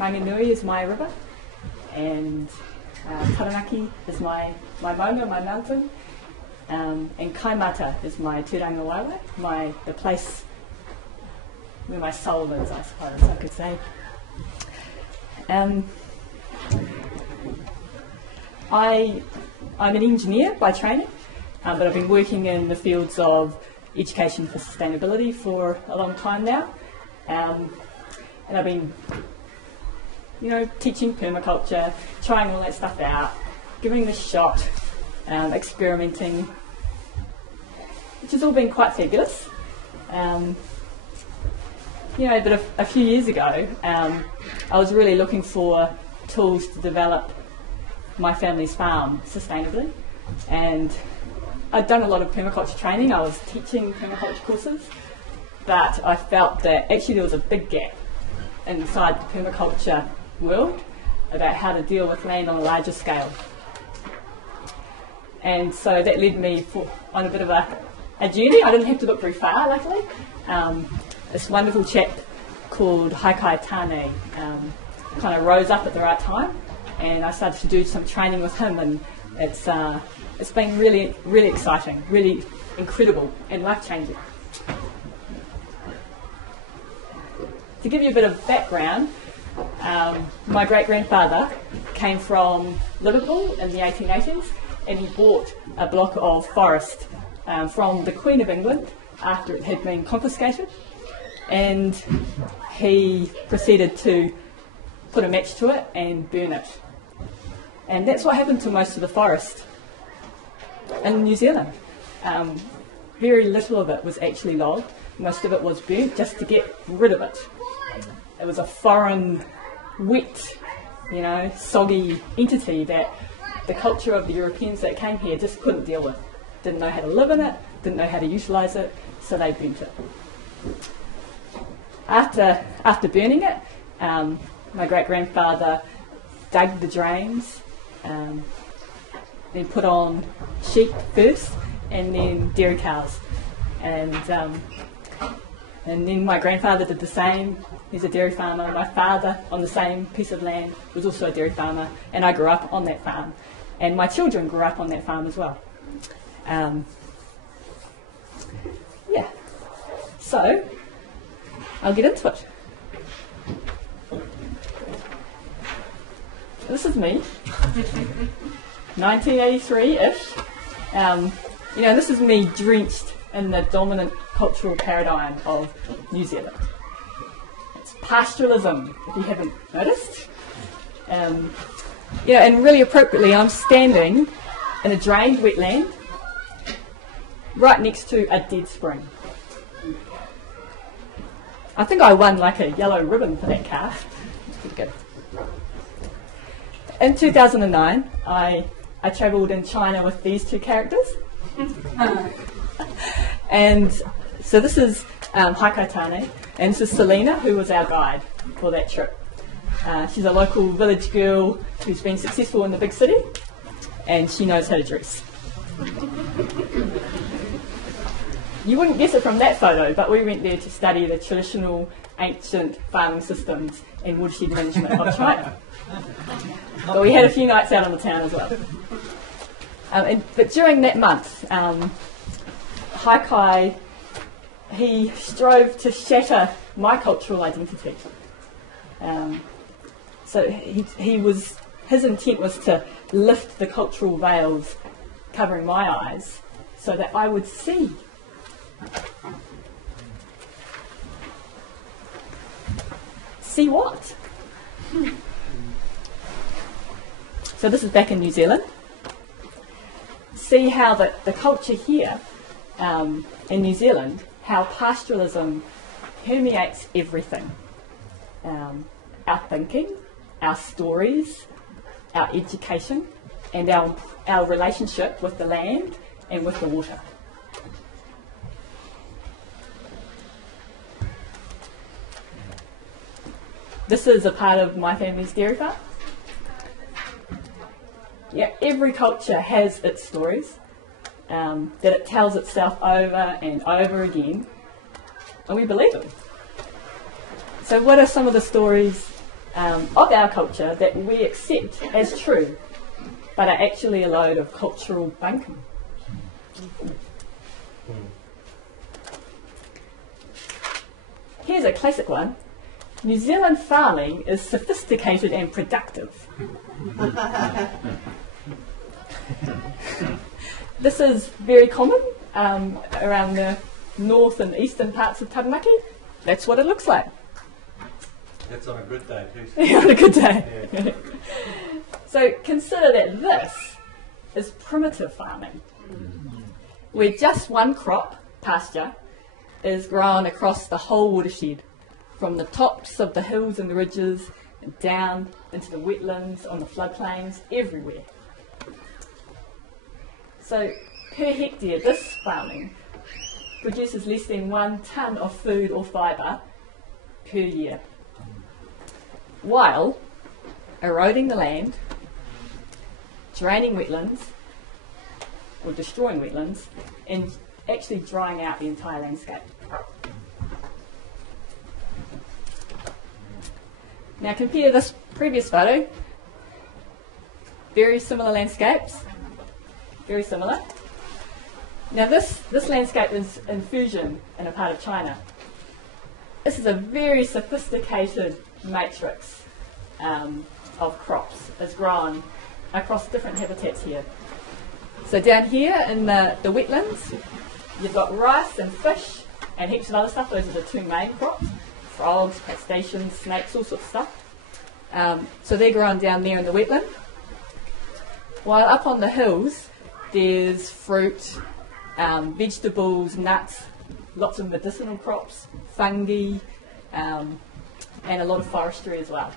Manganui is my river, and Taranaki is my mauna, my mountain, and Kaimata is my tūranga waiwai, the place where my soul is, I suppose I could say. I'm an engineer by training, but I've been working in the fields of education for sustainability for a long time now, and I've been, teaching permaculture, trying all that stuff out, giving this a shot, experimenting, which has all been quite fabulous. But a few years ago, I was really looking for tools to develop my family's farm sustainably, and I'd done a lot of permaculture training. I was teaching permaculture courses, but I felt that actually there was a big gap inside the permaculture world about how to deal with land on a larger scale. And so that led me on a bit of a journey. I didn't have to look very far, luckily. This wonderful chap called Haikai Tāne kind of rose up at the right time, and I started to do some training with him, and it's been really, really exciting, really incredible and life-changing. To give you a bit of background, my great-grandfather came from Liverpool in the 1880s, and he bought a block of forest from the Queen of England after it had been confiscated, and he proceeded to put a match to it and burn it. And that's what happened to most of the forest in New Zealand. Very little of it was actually logged. Most of it was burnt just to get rid of it. It was a foreign, wet, soggy entity that the culture of the Europeans that came here just couldn't deal with. Didn't know how to live in it, didn't know how to utilise it, so they burnt it. After burning it, my great-grandfather dug the drains, then put on sheep first, and then dairy cows. And then my grandfather did the same. He's a dairy farmer. My father, on the same piece of land, was also a dairy farmer, and I grew up on that farm. And my children grew up on that farm as well. So I'll get into it. This is me, 1983-ish. This is me drenched in the dominant cultural paradigm of New Zealand. It's pastoralism, if you haven't noticed. And really appropriately, I'm standing in a drained wetland right next to a dead spring. I think I won like a yellow ribbon for that calf. It's pretty good. In 2009, I travelled in China with these two characters. And so this is Haikai Tāne, and this is Selena, who was our guide for that trip. She's a local village girl who's been successful in the big city, and she knows how to dress. You wouldn't guess it from that photo, but we went there to study the traditional ancient farming systems and woodshed management of China. But we had a few nights out on the town as well. But during that month, Haikai, he strove to shatter my cultural identity. So his intent was to lift the cultural veils covering my eyes so that I would see. See what? So this is back in New Zealand. See how the culture here in New Zealand, how pastoralism permeates everything. Our thinking, our stories, our education, and our relationship with the land and with the water. This is a part of my family's dairy farm. Yeah, every culture has its stories that it tells itself over and over again, and we believe them. So what are some of the stories of our culture that we accept as true, but are actually a load of cultural bunkum. Here's a classic one. New Zealand farming is sophisticated and productive. This is very common around the north and eastern parts of Taranaki. That's what it looks like. That's on a good day too. On a good day. Yeah. So consider that this is primitive farming, where just one crop, pasture, is grown across the whole watershed, from the tops of the hills and the ridges, and down into the wetlands, on the floodplains, everywhere. So per hectare, this farming produces less than 1 tonne of food or fibre per year, while eroding the land, draining wetlands, or destroying wetlands, and actually drying out the entire landscape. Now compare this previous photo. Very similar landscapes. Very similar. Now this landscape is in Fujian, in a part of China. This is a very sophisticated matrix of crops. It's grown across different habitats here. So down here in the wetlands, you've got rice and fish and heaps of other stuff. Those are the two main crops. Frogs, crustaceans, snakes, all sorts of stuff. So they're grown down there in the wetland. While up on the hills, there's fruit, vegetables, nuts, lots of medicinal crops, fungi, and a lot of forestry as well.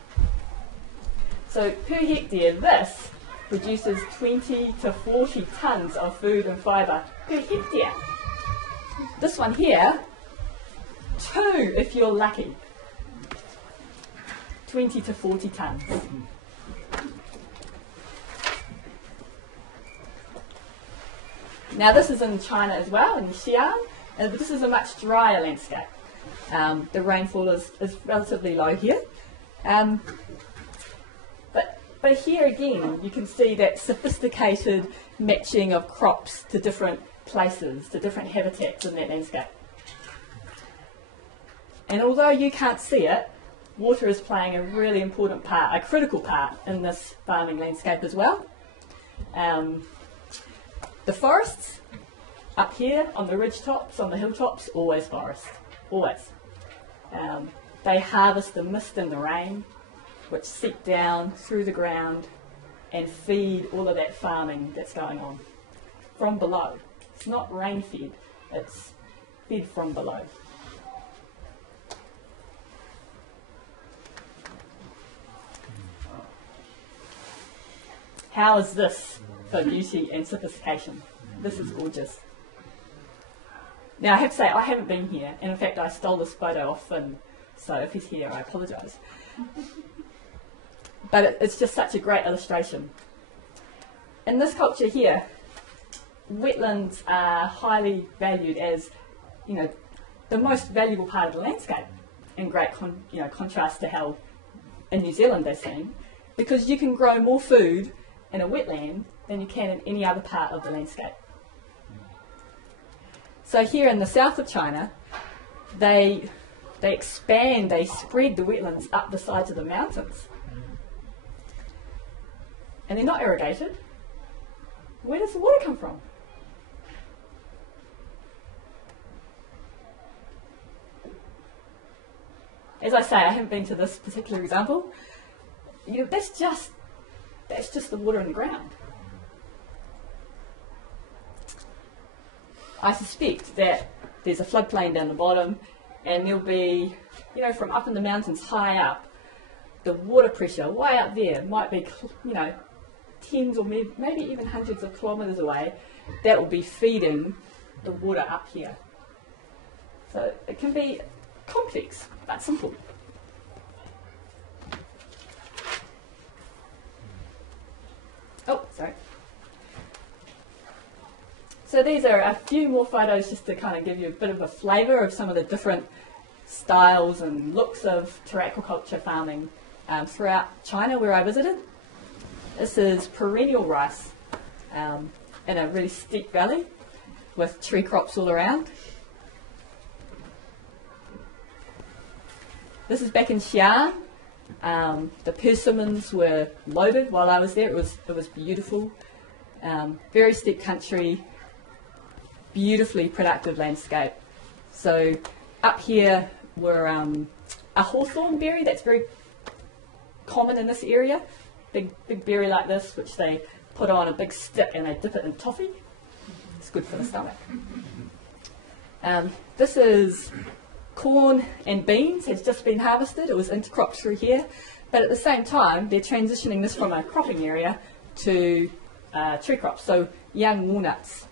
So per hectare, this produces 20 to 40 tonnes of food and fibre per hectare. This one here, 2 if you're lucky. 20 to 40 tonnes. Now this is in China as well, in Xi'an, but this is a much drier landscape. The rainfall is relatively low here. But here again, you can see that sophisticated matching of crops to different places, to different habitats in that landscape. And although you can't see it, water is playing a really important part, a critical part in this farming landscape as well. The forests up here on the ridge tops, on the hilltops, always forest, always. They harvest the mist and the rain, which seep down through the ground and feed all of that farming that's going on from below. It's not rain fed, it's fed from below. How is this for beauty and sophistication? This is gorgeous. Now I have to say, I haven't been here, and in fact I stole this photo off Finn, so if he's here I apologise. But it's just such a great illustration. In this culture here, wetlands are highly valued as, you know, the most valuable part of the landscape, in great contrast to how in New Zealand they're seen, because you can grow more food in a wetland than you can in any other part of the landscape. So here in the south of China, they expand, they spread the wetlands up the sides of the mountains. And they're not irrigated. Where does the water come from? As I say, I haven't been to this particular example. You know, that's just the water in the ground. I suspect that there's a floodplain down the bottom, and there'll be, you know, from up in the mountains high up, the water pressure way up there might be, you know, tens or maybe even hundreds of kilometres away. That will be feeding the water up here. So it can be complex but simple. Oh, sorry. So these are a few more photos just to kind of give you a bit of a flavour of some of the different styles and looks of terraquaculture farming throughout China where I visited. This is perennial rice in a really steep valley with tree crops all around. This is back in Xi'an. The persimmons were loaded while I was there. It was beautiful. Very steep country, beautifully productive landscape. So up here were a hawthorn berry that's very common in this area. Big berry like this, which they put on a big stick and they dip it in toffee. It's good for the stomach. This is corn and beans, has just been harvested. It was intercropped through here. But at the same time, they're transitioning this from a cropping area to tree crops. So young walnuts.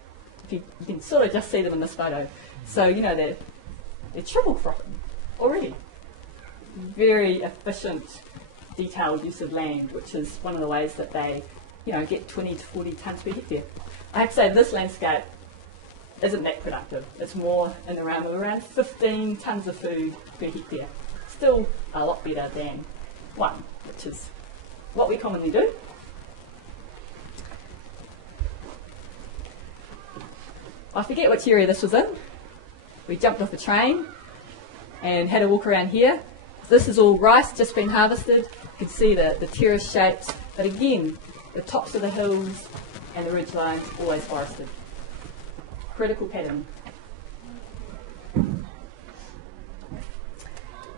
You can sort of just see them in this photo. So, you know, they're triple cropping already. Very efficient, detailed use of land, which is one of the ways that they, you know, get 20 to 40 tonnes per hectare. I have to say this landscape isn't that productive. It's more in the realm of around 15 tonnes of food per hectare. Still a lot better than one, which is what we commonly do. I forget which area this was in. We jumped off a train and had a walk around here. This is all rice, just been harvested. You can see the terrace shapes, but again, the tops of the hills and the ridge lines always forested. Critical pattern.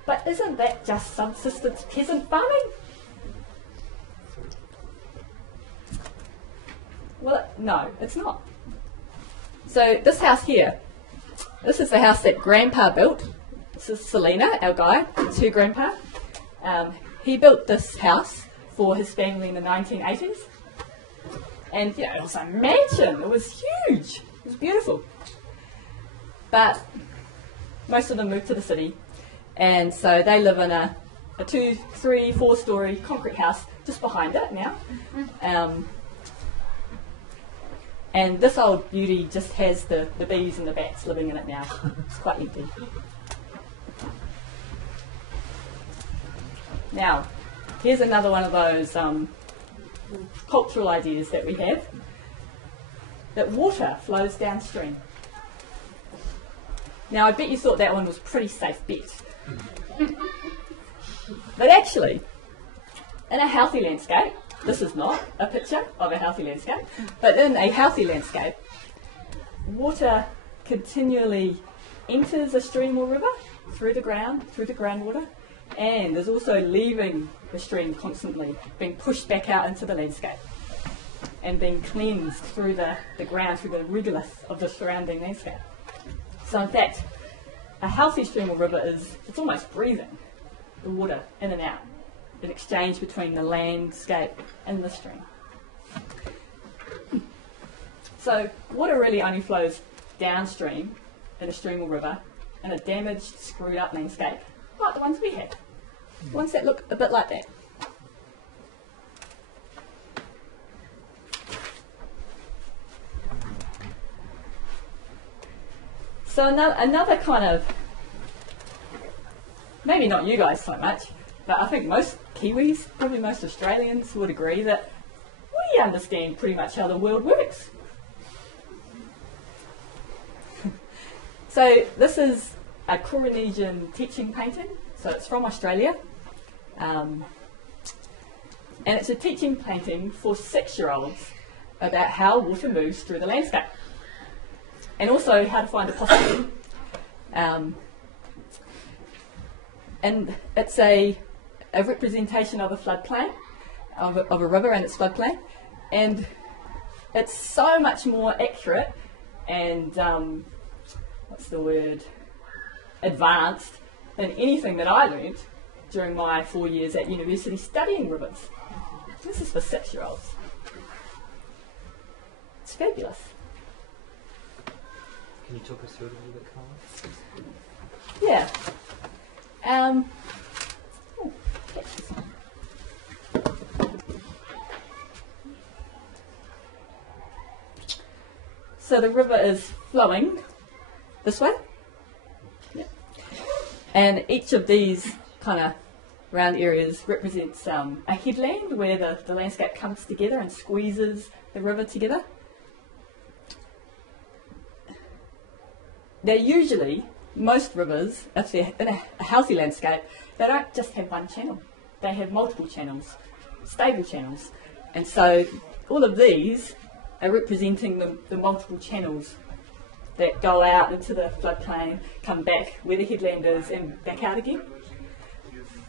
But isn't that just subsistence peasant farming? Well, no, it's not. So this house here, this is the house that Grandpa built. This is Selena, our guide. It's her grandpa. He built this house for his family in the 1980s. And, you know, it was a mansion. It was huge. It was beautiful. But most of them moved to the city. And so they live in a 2, 3, 4-story concrete house just behind it now. And this old beauty just has the bees and the bats living in it now. It's quite empty. Now, here's another one of those cultural ideas that we have, that water flows downstream. Now, I bet you thought that one was a pretty safe bet. But actually, in a healthy landscape, this is not a picture of a healthy landscape, but in a healthy landscape, water continually enters a stream or river through the groundwater, and is also leaving the stream constantly, being pushed back out into the landscape and being cleansed through the ground, through the regolith of the surrounding landscape. So in fact, a healthy stream or river it's almost breathing the water in and out, an exchange between the landscape and the stream. So water really only flows downstream in a stream or river in a damaged, screwed up landscape, like the ones we have. Ones that look a bit like that. So another kind of, maybe not you guys so much, but I think most Kiwis, probably most Australians would agree that we understand pretty much how the world works. So this is a Coronesian teaching painting, so it's from Australia. And it's a teaching painting for 6-year-olds about how water moves through the landscape. And also how to find a possum. And it's a representation of a floodplain, of a river and its floodplain. And it's so much more accurate and, advanced than anything that I learned during my 4 years at university studying rivers. This is for 6-year-olds. It's fabulous. Can you talk us through it a little bit, Carla? Yeah. So the river is flowing this way. Yeah. And each of these kind of round areas represents a headland where the landscape comes together and squeezes the river together. They're usually, most rivers, if they're in a healthy landscape, they don't just have one channel. They have multiple channels, stable channels. And so all of these are representing the multiple channels that go out into the floodplain, come back where the headland is and back out again.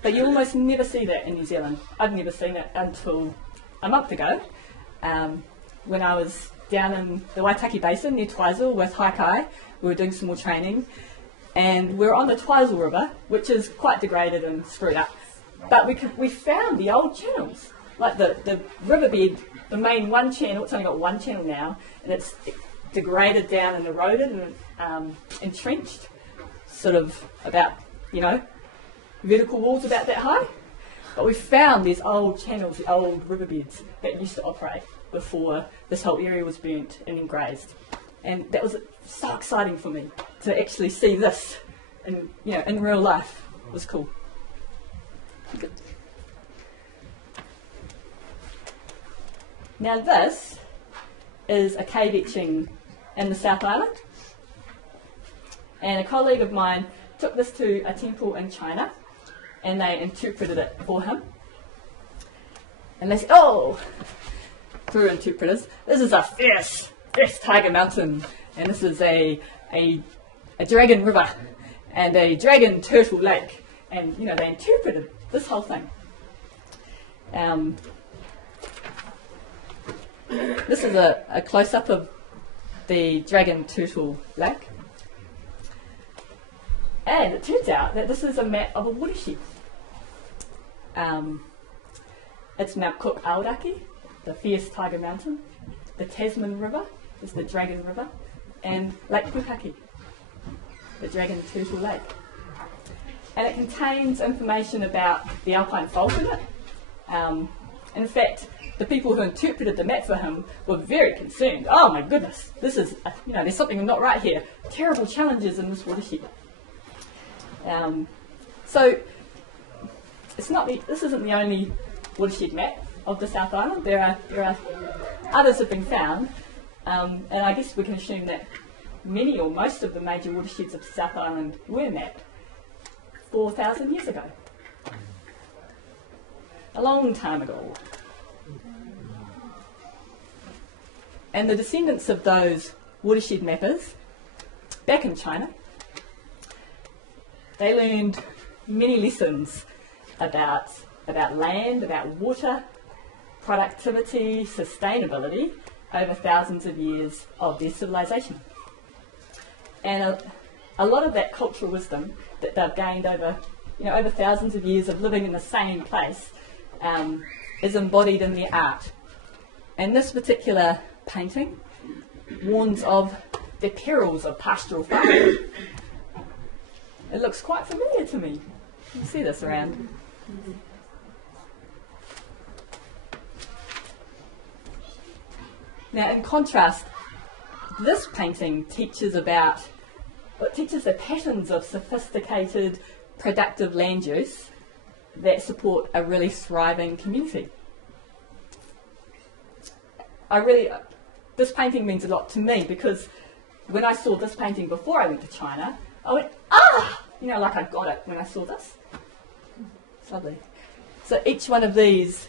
But you almost never see that in New Zealand. I've never seen it until a month ago, when I was down in the Waitaki Basin near Twizel with Haikai. We were doing some more training, and we were on the Twizel River, which is quite degraded and screwed up. But we found the old channels, like the riverbed, the main one channel. It's only got one channel now, and it's degraded down and eroded and entrenched, sort of about, vertical walls about that high. But we found these old channels, the old riverbeds that used to operate before this whole area was burnt and engrazed. And that was so exciting for me to actually see this in real life. It was cool. Good. Now this is a cave etching in the South Island. And a colleague of mine took this to a temple in China and they interpreted it for him. And they said, oh, through interpreters, this is a fierce tiger mountain, and this is a dragon river, and a dragon turtle lake, and they interpreted this whole thing. This is a close-up of the dragon turtle lake, and it turns out that this is a map of a watershed. It's Mount Cook Aoraki, the fierce tiger mountain, the Tasman River is the Dragon River, and Lake Pukaki, the Dragon Turtle Lake. And it contains information about the alpine fault in it. In fact, the people who interpreted the map for him were very concerned. Oh my goodness, this is, there's something not right here. Terrible challenges in this watershed. So, this isn't the only watershed map of the South Island. There are others have been found, and I guess we can assume that many or most of the major watersheds of the South Island were mapped 4,000 years ago. A long time ago. And the descendants of those watershed mappers, back in China, they learned many lessons about land, about water, productivity, sustainability over thousands of years of their civilization. And a lot of that cultural wisdom that they've gained over thousands of years of living in the same place is embodied in their art. And this particular painting warns of the perils of pastoral farming. It looks quite familiar to me. You can see this around. Now, in contrast, this painting teaches the patterns of sophisticated, productive land use that support a really thriving community. This painting means a lot to me because when I saw this painting before I went to China, I went, like I got it when I saw this. It's lovely. So each one of these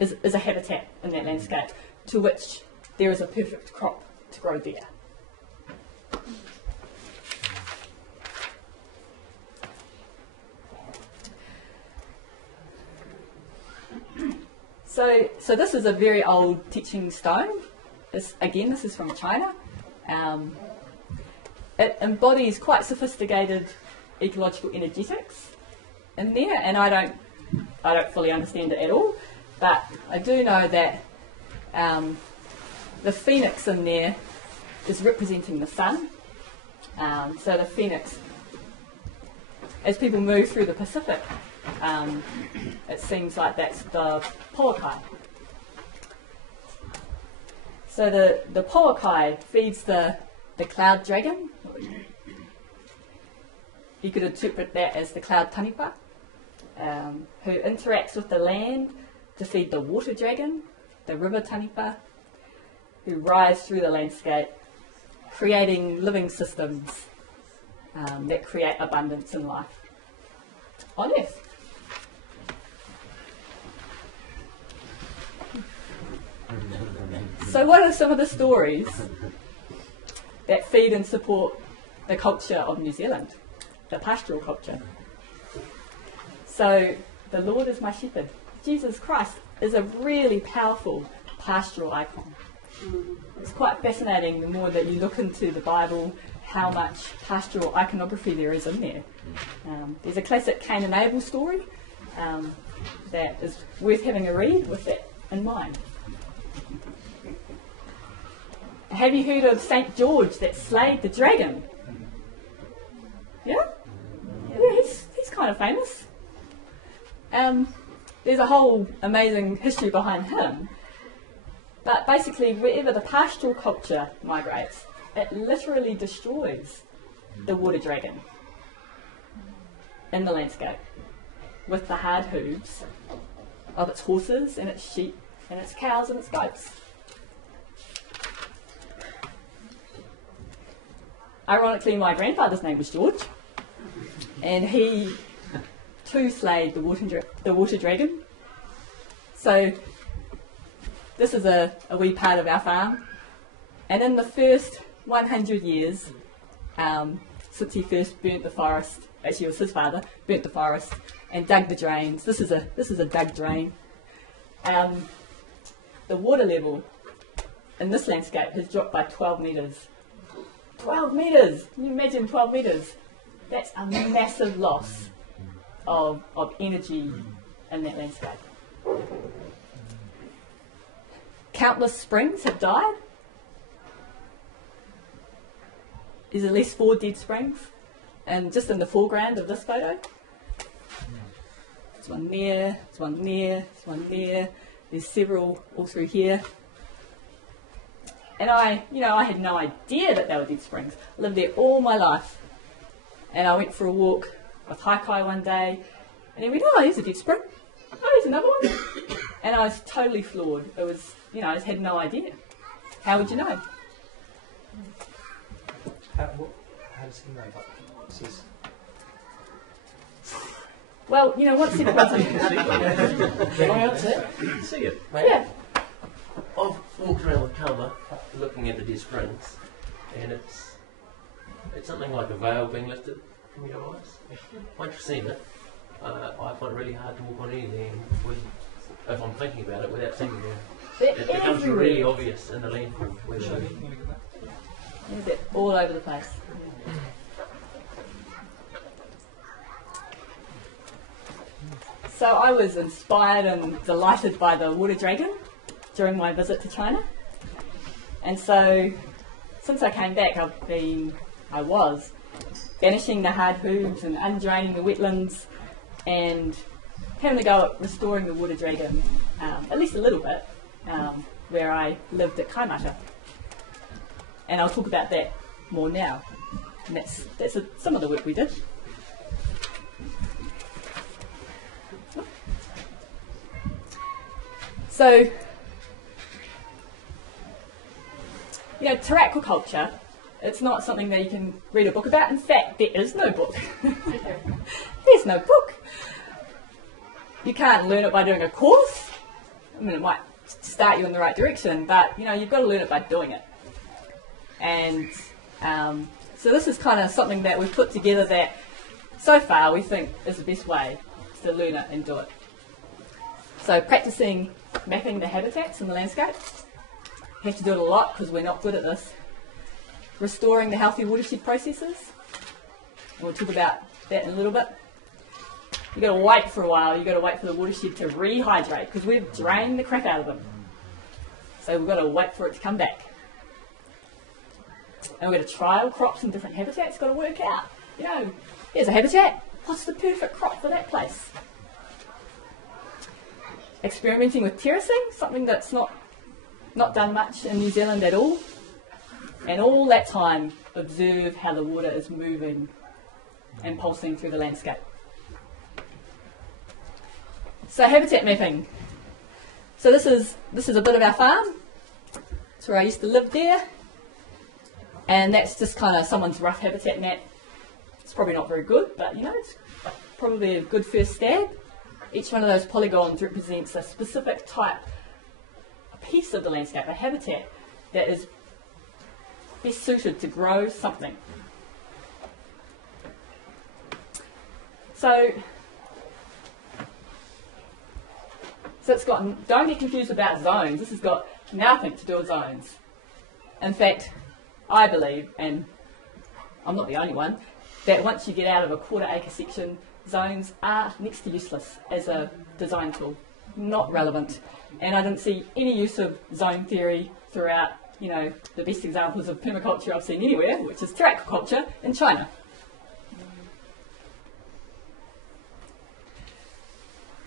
is a habitat in that landscape to which there is a perfect crop to grow there. So this is a very old teaching stone. This is from China. It embodies quite sophisticated ecological energetics in there, and I don't fully understand it at all, but I do know that the phoenix in there is representing the sun. So the phoenix, as people move through the Pacific, it seems like that's the Polokai. So the Polokai feeds the cloud dragon. You could interpret that as the cloud tanipa. who interacts with the land to feed the water dragon, the river tanipa, who rise through the landscape, creating living systems that create abundance in life on Earth. So what are some of the stories that feed and support the culture of New Zealand, the pastoral culture? So the Lord is my shepherd. Jesus Christ is a really powerful pastoral icon. It's quite fascinating the more that you look into the Bible, how much pastoral iconography there is in there. There's a classic Cain and Abel story that is worth having a read with that in mind. Have you heard of St. George that slayed the dragon? Yeah? Yeah, he's kind of famous. There's a whole amazing history behind him. But basically, wherever the pastoral culture migrates, it literally destroys the water dragon in the landscape with the hard hooves of its horses and its sheep and its cows and its goats. Ironically, my grandfather's name was George, and he too slayed the water dragon. So this is a wee part of our farm, and in the first 100 years, since he first burnt the forest, actually it was his father, burnt the forest and dug the drains. This is a dug drain. The water level in this landscape has dropped by 12 metres. 12 metres! Can you imagine 12 metres? That's a massive loss of energy in that landscape. Countless springs have died. There's at least 4 dead springs, and just in the foreground of this photo. There's one there, there's one there, there's one there. There's several all through here. And I had no idea that they were dead springs. I lived there all my life. And I went for a walk with Haikai one day, and he went, "Oh, here's a dead spring. Oh, there's another one." And I was totally floored. It was, I just had no idea. How would you know? How does he know about this? Well, once he was Can I answer? You can see it. yeah. I've walked around with Karma looking at the dead springs, and it's something like a veil being lifted from your eyes. Once you've seen it, I find it really hard to walk on anything if I'm thinking about it without thinking about it. It becomes everywhere. really obvious in the landform. They're all over the place. So I was inspired and delighted by the water dragon during my visit to China. And so since I came back, I was banishing the hard hooves and undraining the wetlands and having a go at restoring the water dragon, at least a little bit, where I lived at Kaimata. And I'll talk about that more now. And that's some of the work we did. So, Terraquaculture, it's not something that you can read a book about. In fact, there is no book. There's no book. You can't learn it by doing a course. I mean, it might start you in the right direction, but, you've got to learn it by doing it. And so this is kind of something that we've put together that, so far, we think is the best way to learn it and do it. So practicing mapping the habitats in the landscape. We have to do it a lot because we're not good at this. Restoring the healthy watershed processes. And we'll talk about that in a little bit. You've got to wait for a while. You've got to wait for the watershed to rehydrate because we've drained the crap out of them. So we've got to wait for it to come back. And we've got to trial crops in different habitats. Got to work out, here's a habitat. What's the perfect crop for that place? Experimenting with terracing, something that's not done much in New Zealand at all. And all that time, observe how the water is moving and pulsing through the landscape. So habitat mapping. So this is a bit of our farm. That's where I used to live there. And that's just kind of someone's rough habitat map. It's probably not very good, but you know, it's probably a good first stab. Each one of those polygons represents a specific type, a piece of the landscape, a habitat that is best suited to grow something. So it's got, don't get confused about zones. This has got nothing to do with zones. In fact, I believe, and I'm not the only one, that once you get out of a quarter-acre section, zones are next to useless as a design tool, not relevant. And I didn't see any use of zone theory throughout, you know, the best examples of permaculture I've seen anywhere, which is Terraquaculture in China.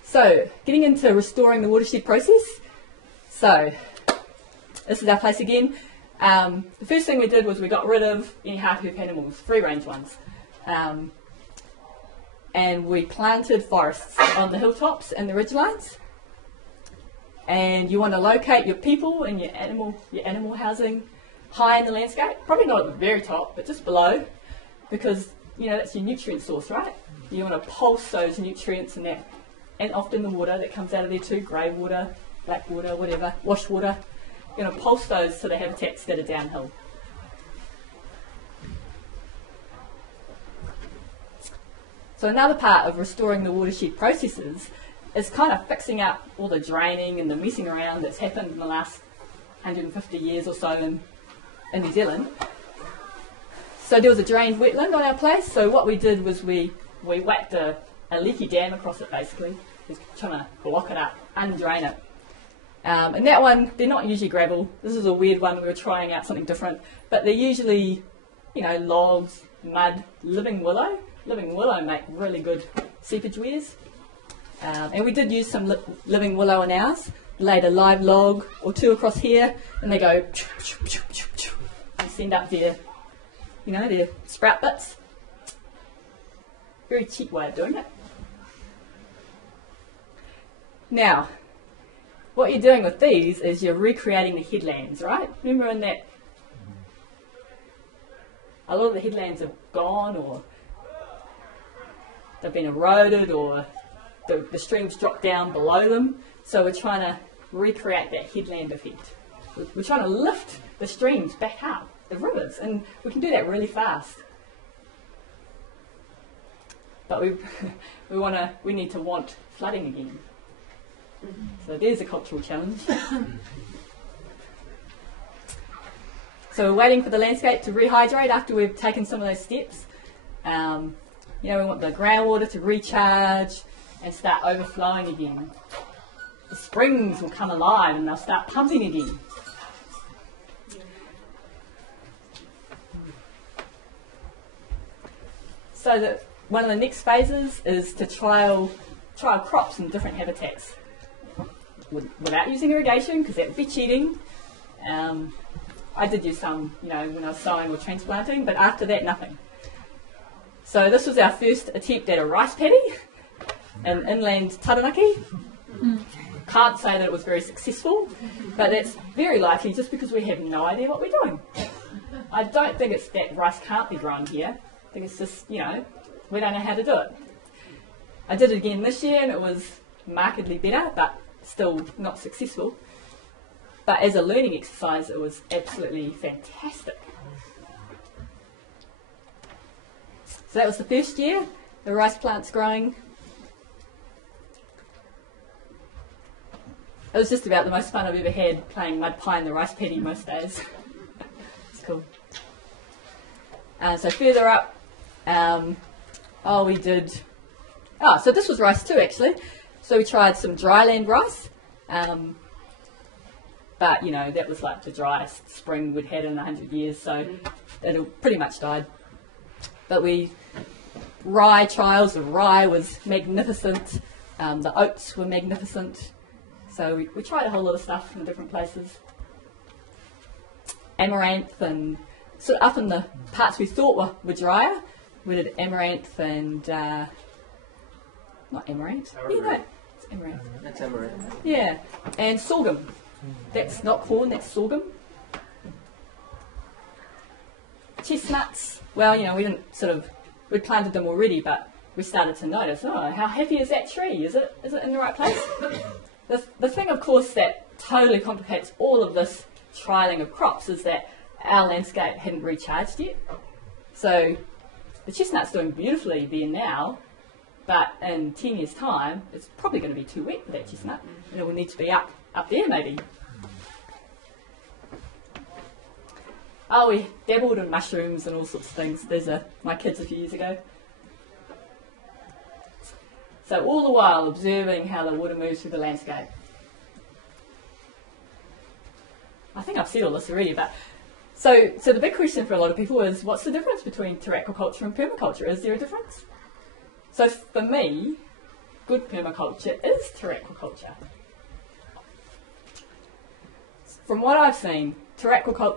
So, getting into restoring the watershed process. So, this is our place again. The first thing we did was we got rid of any hard-hoof animals, free-range ones. And we planted forests on the hilltops and the ridgelines. And you want to locate your people and your animal housing high in the landscape, probably not at the very top, but just below, because you know that's your nutrient source, right? You want to pulse those nutrients and often the water that comes out of there too, grey water, black water, whatever, wash water. You're going to pulse those to the habitats that are downhill. So another part of restoring the watershed processes is kind of fixing up all the draining and the messing around that's happened in the last 150 years or so in New Zealand. So there was a drained wetland on our place, so what we did was we whacked a leaky dam across it basically, just trying to block it up, undrain it. And that one, they're not usually gravel. This is a weird one, we were trying out something different, but they're usually, you know, logs, mud, living willow. Living willow make really good seepage weirs. And we did use some living willow in ours. Laid a live log or two across here, and they go and send up their, you know, their sprout bits. Very cheap way of doing it. Now, what you're doing with these is you're recreating the headlands, right? Remember in that, a lot of the headlands have gone, or they've been eroded, or the streams drop down below them. So we're trying to recreate that headland effect. We're trying to lift the streams back up, the rivers, and we can do that really fast. But we need to want flooding again. So there's a cultural challenge. So we're waiting for the landscape to rehydrate after we've taken some of those steps. You know, we want the groundwater to recharge and start overflowing again. The springs will come alive and they'll start pumping again. So one of the next phases is to trial crops in different habitats without using irrigation, because that would be cheating. I did use some, you know, when I was sowing or transplanting, but after that, nothing. So this was our first attempt at a rice paddy in inland Taranaki. Can't say that it was very successful, but that's very likely just because we have no idea what we're doing. I don't think it's that rice can't be grown here. I think it's just, you know, we don't know how to do it. I did it again this year and it was markedly better, but still not successful. But as a learning exercise, it was absolutely fantastic. So that was the first year, the rice plants growing. It was just about the most fun I've ever had, playing mud pie in the rice paddy most days. It's cool. So further up, so this was rice too actually. So we tried some dryland rice, but you know, that was like the driest spring we'd had in 100 years, so it pretty much died. But rye trials of rye was magnificent, the oats were magnificent, so we tried a whole lot of stuff in different places. Amaranth, and so up in the parts we thought were drier, we did amaranth and, not amaranth, Amaranth. That's amaranth. Yeah, and sorghum. That's not corn, that's sorghum. Chestnuts, well, you know, we'd planted them already, but we started to notice, oh, how happy is that tree? Is it in the right place? The thing, of course, that totally complicates all of this trialling of crops is that our landscape hadn't recharged yet. So the chestnut's doing beautifully there now, but in 10 years' time, it's probably going to be too wet for that chestnut, and it will need to be up there maybe. Oh, we dabbled in mushrooms and all sorts of things. Those are my kids a few years ago. So all the while observing how the water moves through the landscape. I think I've said all this already, but so the big question for a lot of people is, what's the difference between terraquaculture and permaculture? Is there a difference? So for me, good permaculture is terraquaculture. From what I've seen, terraquaculture